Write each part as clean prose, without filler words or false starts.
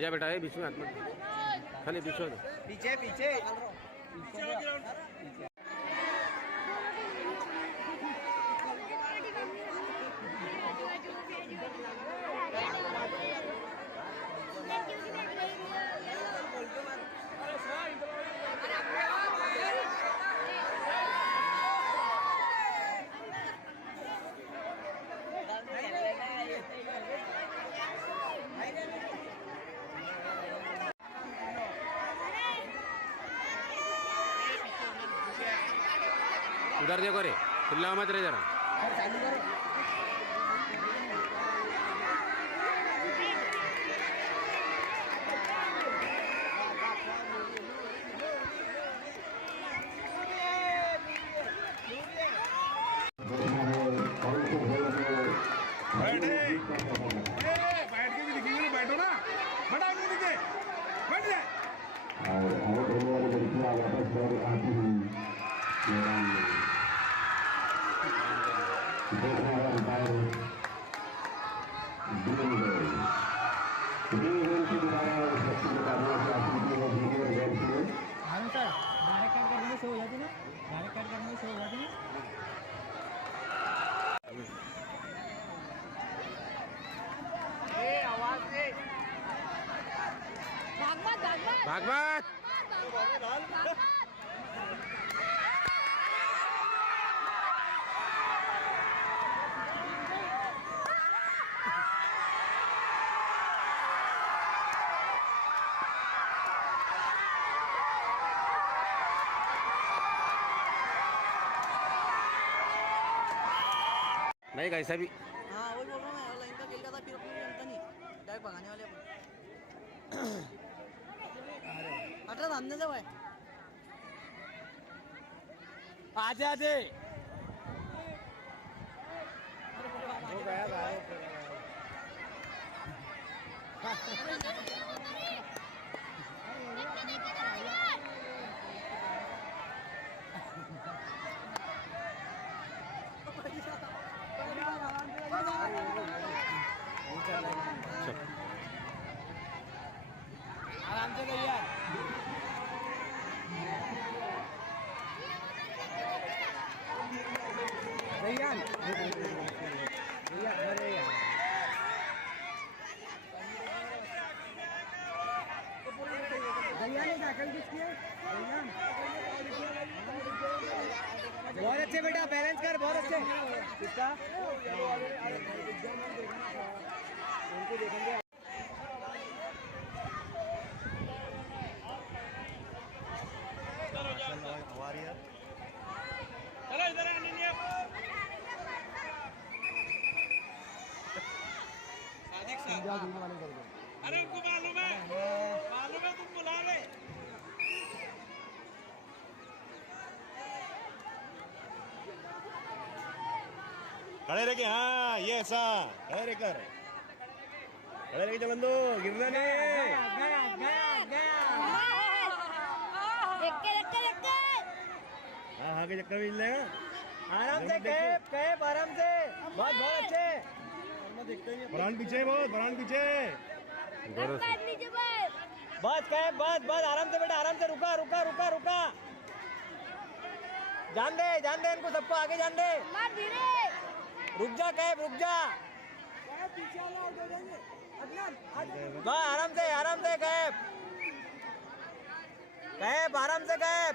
हट जा बेटा, है बीच में हाथ मत, खाली पीछे पीछे पीछे उधर देखो रे, चिल्लाओ मत रे जरा। बैठ के भी दिखेंगे, बैठो ना, बैठो नीचे, बैठ जाए। भागवत नहीं कैसा भी। हाँ वही बोल रहा हूँ मैं, लाइन का खेल का था फिर अपनी जनता नहीं डायरेक्ट भगाने वाले अपन। अठारह सामने से भाई आजे आजे हो गया भाई। आराम से भैया भैया भैया अरे यार भैया ने साइकिल किसकी है भैया। बहुत अच्छे बेटा, बैलेंस कर, बहुत अच्छे। किसका उनको देखेंगे। चलो इधर अरे उनको मालूम है तुम बुला ले। खड़े रह के, हाँ ये ऐसा खड़े रह कर, खड़े रह के चलन दो, गिरना नहीं। हाँ हाँ के चक्कर में मिल जाएगा। आराम से कैप कैप, आराम से, बहुत बहुत अच्छे। बरान पीछे, बहुत बरान पीछे, बस कैप, बस बस, आराम से बेटा, आराम से। रुका रुका रुका रुका, जान दे इनको सबको, आगे जान दे। रुक जा कैप, रुक जा, बस आराम से कैप कैप, आराम से कैप।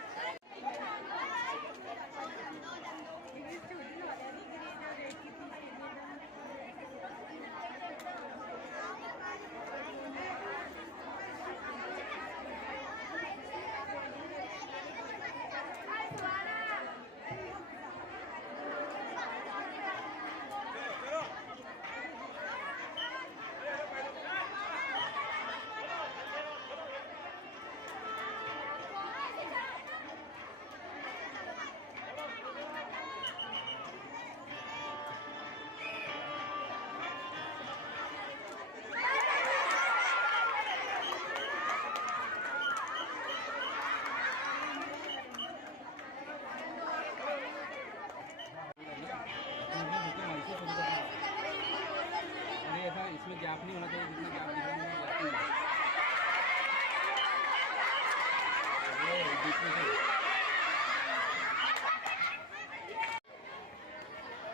इसमें गैप नहीं होना चाहिए, जितना गैप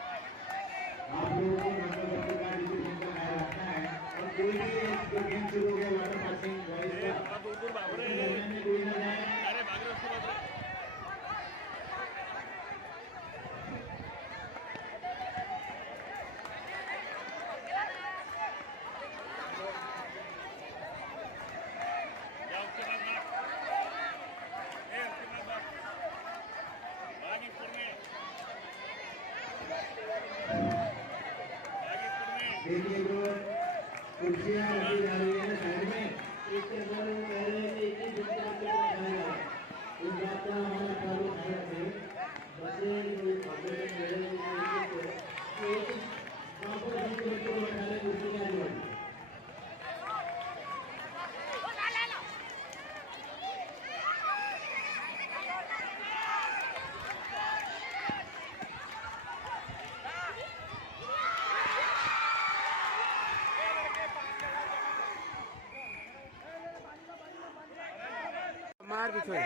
आप लोगों को नंबर का डिसीजन का ख्याल रखना है और कोई भी जो गेम शुरू हो गया वाटर पासिंग में कोई ना जाए। अरे भाग रहे उसके बाद या उसके बाद उसके बाद भाग स्कूल में देखिए जो कुर्सियां रखी जा रही है साइड में इसके बारे में कह रहे हैं कि 21 दिन के बच्चे को खाएगा इस बात का हमारा ख्याल रखें बच्चे जो खाते हैं मेरे एक प्रॉपर दिन के बच्चों को बैठाने कुर्सी का जो मार पीछे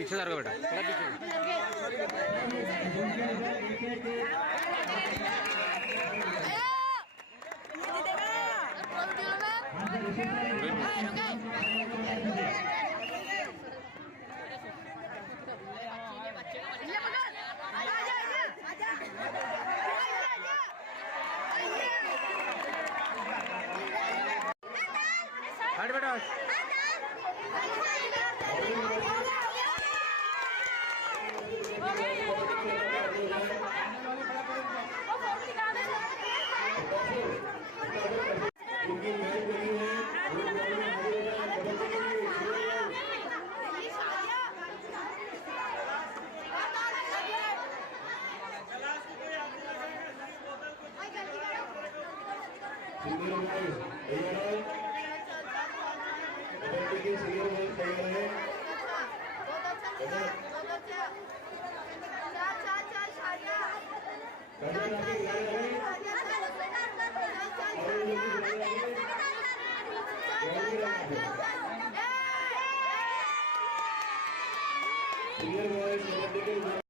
पीछे जरगा बेटा थोड़ा पीछे हट बेटा उनकी मैच बनी है सीनियर बॉयज तैयार है सीनियर बॉयज तैयार है सीनियर बॉयज